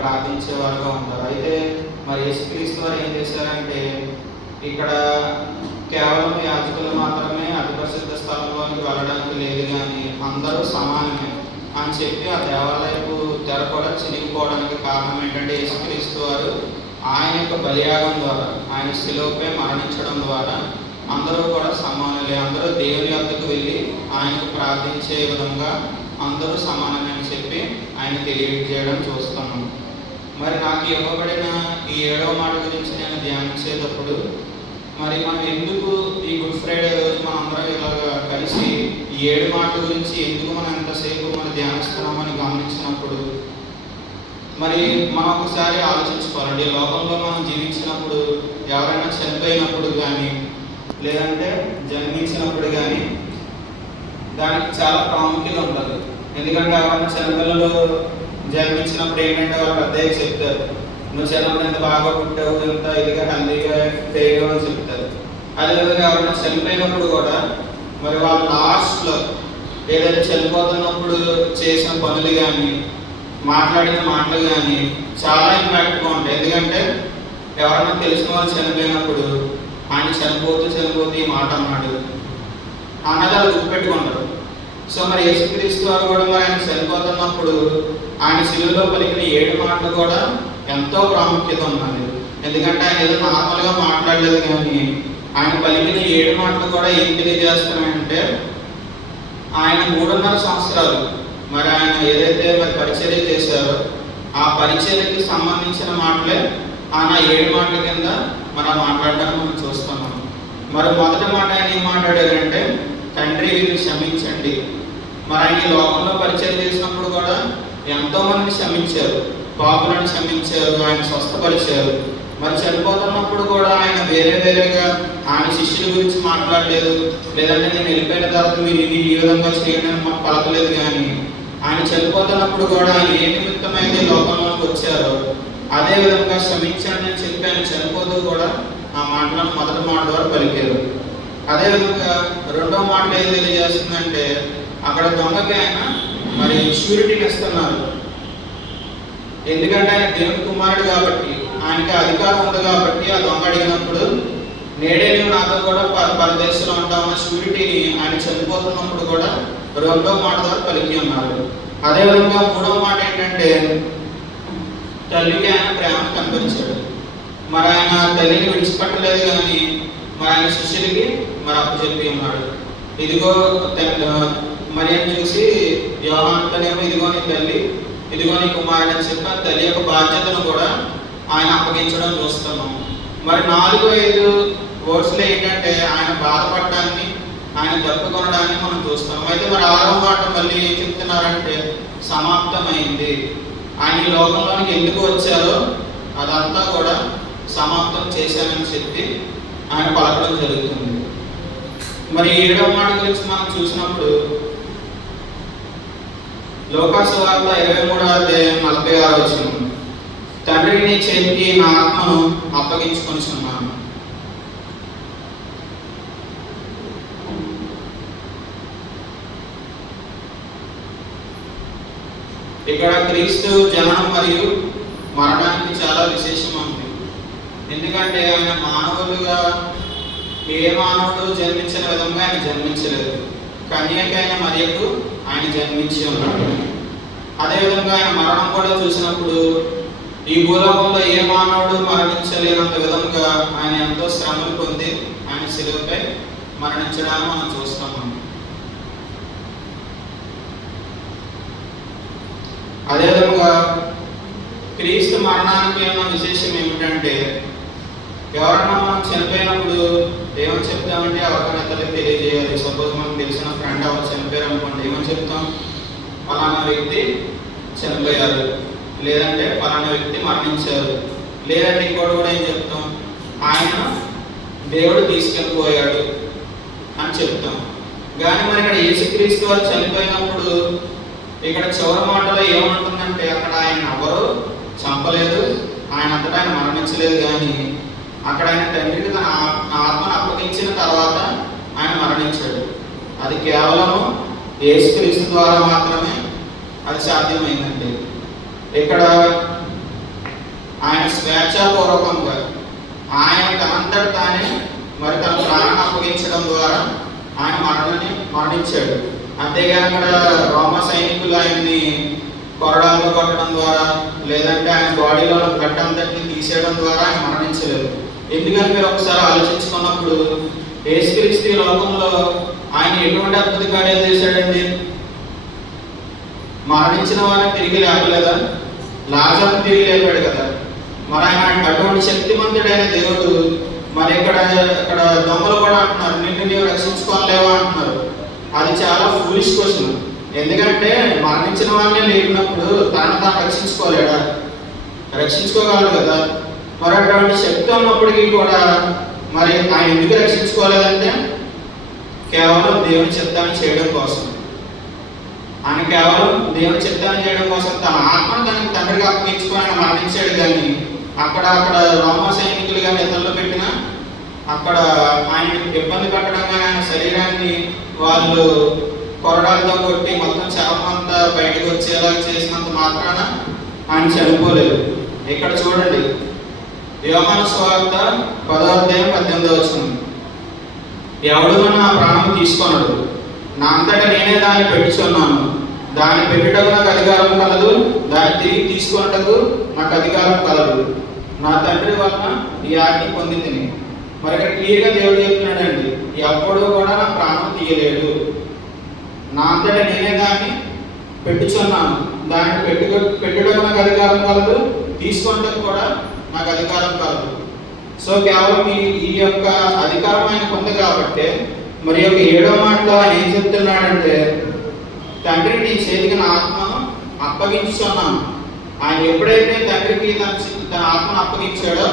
ప్రార్థించేవారుగా ఉంటారు. అయితే మరి యేసుక్రీస్తు వారు ఏం చేశారంటే ఇక్కడ కేవలం యాజకులు మాత్రమే అతి పరిశుద్ధ స్థలంలోకి వెళ్ళడానికి లేదు కానీ అందరూ సమానమే అని చెప్పి ఆ దేవాలయపు తెర కూడా చినిగిపోవడానికి కారణం ఏంటంటే యేసుక్రీస్తు వారు ఆయన యొక్క బలియాగం ద్వారా, ఆయన శిలువపై మరణించడం ద్వారా అందరూ కూడా సమానులే, అందరూ దేవుని వద్దకు వెళ్ళి ఆయనకు ప్రార్థించే విధంగా అందరూ సమానమే అని చెప్పి ఆయన తెలియజేయడం చూస్తున్నాం. మరి నాకు ఇవ్వబడిన ఈ 7వ మాట గురించి నేను ధ్యానించేటప్పుడు మరి మనం ఎందుకు ఈ గుడ్ ఫ్రైడే రోజు మనం అందరం ఇలాగ కలిసి ఈ 7 మాటల గురించి ఎందుకు మనం ఎంతసేపు మనం ధ్యానిస్తున్నామని గమనించినప్పుడు మరి మనం ఒకసారి ఆలోచించుకోవాలండి. లోకంలో మనం జీవించినప్పుడు ఎవరైనా చనిపోయినప్పుడు కానీ లేదంటే జన్మించినప్పుడు కానీ దానికి చాలా ప్రాముఖ్యత ఉంటుంది. ఎందుకంటే ఎవరైనా చిన్నపిల్లలు జన్మించినప్పుడు ఏంటంటే వాళ్ళు పెద్దగా చెప్తారు, నువ్వు చిన్నప్పుడు ఎంత బాగా పుట్టావు, ఎంత ఇదిగా హెల్దీగా పెరిగావు అని చెప్తారు. అదేవిధంగా ఎవరైనా చనిపోయినప్పుడు కూడా మరి వాళ్ళు లాస్ట్లో ఏదైతే చనిపోతున్నప్పుడు చేసిన పనులు కానీ మాట్లాడిన మాటలు కానీ చాలా ఇంపాక్ట్గా ఉంటాయి. ఎందుకంటే ఎవరైనా తెలిసిన వాళ్ళు చనిపోయినప్పుడు ఆయన చనిపోతూ ఈ మాట అన్నాడు అన్నది వాళ్ళు గుర్తుపెట్టుకుంటారు. సో మరి యేసుక్రీస్తు వారు కూడా మరి ఆయన చనిపోతున్నప్పుడు ఆయన శిలువలో పలికిన 7 మాటలు కూడా ఎంతో ప్రాముఖ్యత ఉన్నది. ఎందుకంటే ఆయన ఏదో నార్మల్గా మాట్లాడలేదు కానీ ఆయన పలికిన 7 మాటలు కూడా ఏం తెలియజేస్తున్నాయంటే ఆయన 3.5 సంవత్సరాలు మరి ఆయన ఏదైతే మరి పరిచర్య చేశారో ఆ పరిచర్యకి సంబంధించిన మాటలే ఆయన 7 మాటల కింద మనం మాట్లాడడానికి మనం చూస్తున్నాం. మరి మొదటి మాట ఆయన ఏం మాట్లాడారంటే తండ్రి వీరిని క్షమించండి. మరి ఆయన ఈ లోకంలో పరిచయం చేసినప్పుడు కూడా ఎంతో మందిని క్షమించారు, పాపులను క్షమించారు, ఆయన స్వస్థపరిచారు. మరి చనిపోతున్నప్పుడు కూడా ఆయన వేరేగా ఆయన శిష్యుల గురించి మాట్లాడలేదు, లేదంటే నేను వెళ్ళిపోయిన తర్వాత మీరు ఇది ఈ విధంగా చేయండి అని మాకు పలకలేదు. కానీ ఆయన చనిపోతున్నప్పుడు కూడా ఆయన ఏ నిమిత్తమైతే లోకంలోకి వచ్చారో అదే విధంగా క్షమించండి అని చెప్పి ఆయన చనిపోతూ కూడా ఆ మాటలను మొదటి మాట ద్వారా పలికారు. అదేవిధంగా 2వ మాట ఏం తెలియజేస్తుందంటే అక్కడ దొంగకి ఆయన మరి షూరిటీని ఇస్తున్నారు. ఎందుకంటే ఆయన దేవుని కుమారుడు కాబట్టి, ఆయనకి అధికారం ఉంది కాబట్టి ఆ దొంగ అడిగినప్పుడు నేడే నువ్వు నాతో కూడా పరదేశంలో ఉంటామన్న షూరిటీని ఆయన చనిపోతున్నప్పుడు కూడా 2వ మాట ద్వారా పలికి ఉన్నారు. అదేవిధంగా 3వ మాట ఏంటంటే తల్లికి ఆయన ప్రేమను కనపరిచాడు. మరి ఆయన తల్లిని విడిచిపెట్టలేదు కానీ మరి ఆయన శిష్యులకి మరి అప్పచెప్పి ఉన్నాడు. ఇదిగో మరి అని చూసి యోహానుతోనేమో ఇదిగో నీ తల్లి, ఇదిగో నీ కుమారుడు అని చెప్పి ఆ తల్లి యొక్క బాధ్యతను కూడా ఆయన అప్పగించడం చూస్తున్నాం. మరి 4-5 వర్డ్స్లో ఏంటంటే ఆయన బాధపడడాన్ని, ఆయన దప్పుకొనడాన్ని మనం చూస్తాం. అయితే మరి 6వ మాట మళ్ళీ ఏం చెప్తున్నారంటే సమాప్తమైంది. ఆయన ఈ లోకంలోనికి ఎందుకు వచ్చారో అదంతా కూడా సమాప్తం చేశానని చెప్పి ఆయన పలకడం జరుగుతుంది. మరి 7వ మాట గురించి మనం చూసినప్పుడు లోకాసు వార్త 23వ అధ్యాయం 46వ వచనం, తండ్రి నీ చేతికి నా ఆత్మను అప్పగించుకొనిచున్నాను. ఇక్కడ క్రీస్తు జననం మరియు మరణానికి చాలా విశేషం ఉంది. ఎందుకంటే ఆయన మానవులుగా ఏ మానవుడు జన్మించిన విధంగా ఆయన జన్మించలేదు. కన్యకైన మరియకు ఆయన జన్మించి ఉన్నాడు. అదేవిధంగా ఆయన మరణం కూడా చూసినప్పుడు ఈ భూలోకంలో ఏ మానవుడు మరణించలేనంత విధంగా ఆయన ఎంతో శ్రమలు పొంది ఆయన శిలువపై మరణించడాన్ని మనం చూస్తున్నాం. అదేవిధంగా క్రీస్తు మరణానికి ఉన్న విశేషం ఏమిటంటే ఎవరన్నా మనం చనిపోయినప్పుడు ఏమని చెప్తామంటే ఎవరికైనా ఇతరులకు తెలియజేయాలి. సపోజ్ మనకు తెలిసిన ఫ్రెండ్ ఎవరు చనిపోయారు అనుకోండి, ఏమని చెప్తాం? పలానా వ్యక్తి చనిపోయారు, లేదంటే పలానా వ్యక్తి మరణించారు, లేదంటే ఇంకోటి కూడా ఏం చెప్తాం? ఆయన దేవుడు తీసుకెళ్ళిపోయాడు అని చెప్తాం. కానీ మరి ఇక్కడ యేసుక్రీస్తు వారు చనిపోయినప్పుడు ఇక్కడ చివరి మాటలో ఏమంటుందంటే అక్కడ ఆయన ఎవరు చంపలేదు, ఆయన అంతటా ఆయన మరణించలేదు. కానీ అక్కడ ఆయన తండ్రికి తన ఆత్మను అప్పగించిన తర్వాత ఆయన మరణించాడు. అది కేవలము యేసుక్రీస్తు ద్వారా మాత్రమే అది సాధ్యమైందండి. ఇక్కడ ఆయన స్వేచ్ఛాపూర్వకంగా ఆయన తనంతట తానే మరి తన ప్రాణాన్ని అప్పగించడం ద్వారా ఆయన మరణించాడు. అంతేగాని అక్కడ రోమ సైనికులు ఆయన్ని కొరడాలతో కొట్టడం ద్వారా లేదంటే ఆయన బాడీలో బ్లడ్ అంతటిని తీసేయడం ద్వారా ఆయన మరణించలేదు. ఎందుకని మీరు ఒకసారి ఆలోచించుకున్నప్పుడు యేసుక్రీస్తు ఈ లోకంలో ఆయన ఎటువంటి అద్భుత కార్యాలు చేశాడండి? మరణించిన వారిని తిరిగి లేపలేదా? లాజరుని తిరిగి లేపాడు కదా. మరి ఆయన అటువంటి శక్తిమంతుడైన దేవుడు మరి ఇక్కడ దొంగలు కూడా అంటున్నారు, నిన్ను నీవు రక్షించుకోలేవా అంటున్నారు. అది చాలా ఫూలిష్ క్వశ్చన్. ఎందుకంటే మరణించిన వారిని లేపినప్పుడు తాను రక్షించుకోలేడా? రక్షించుకోగలడు కదా. మరి అటువంటి శక్తి ఉన్నప్పటికీ కూడా మరి ఆయన ఎందుకు రక్షించుకోలేదంటే కేవలం దేవుని చిత్తాన్ని చేయడం కోసం. ఆయన కేవలం దేవుని చిత్తాన్ని చేయడం కోసం తన ఆత్మను తనకి తండ్రికి అప్పగించుకొని ఆయన మరణించాడు. కానీ అక్కడ రోమ సైనికులు కానీ ఇతరులు పెట్టిన అక్కడ ఆయన ఇబ్బంది పెట్టడం కానీ ఆయన శరీరాన్ని వాళ్ళు కొరడాలతో కొట్టి మొత్తం చర్మం అంతా బయటకు వచ్చేలా చేసినంత మాత్రాన ఆయన చనిపోలేదు. ఇక్కడ చూడండి, యోహాను సువార్త 10వ అధ్యాయం 18వ వచనం, ఎవడు నా ప్రాణం తీసుకొనడు, నా అంతటా నేనే దాన్ని పెట్టుచున్నాను, దాన్ని పెట్టుటకు నాకు అధికారం కలదు, దాన్ని తిరిగి తీసుకొనుటకు నాకు అధికారం కలదు, నా తండ్రి వలన ఈ ఆజ్ఞ పొంది తిని. మరి ఇక్కడ క్లియర్గా దేవుడు చెప్తున్నాడండి, ఎప్పుడూ కూడా నా ప్రాణం తీయలేడు, నా అంతటా నేనే దాన్ని పెట్టుచున్నాను, దాన్ని పెట్టుటకు నాకు అధికారం కలదు, తీసుకొనుటకు కూడా నాకు అధికారం కలదు. సో కేవలం ఈ యొక్క అధికారం ఆయనకు ఉంది కాబట్టి మరి యొక్క 7వ మాటలో ఆయన ఏం చెప్తున్నాడంటే, తండ్రి నీ చేతికి నా ఆత్మను అప్పగించున్నాను. ఆయన ఎప్పుడైతే తండ్రికి తన ఆత్మను అప్పగించాడో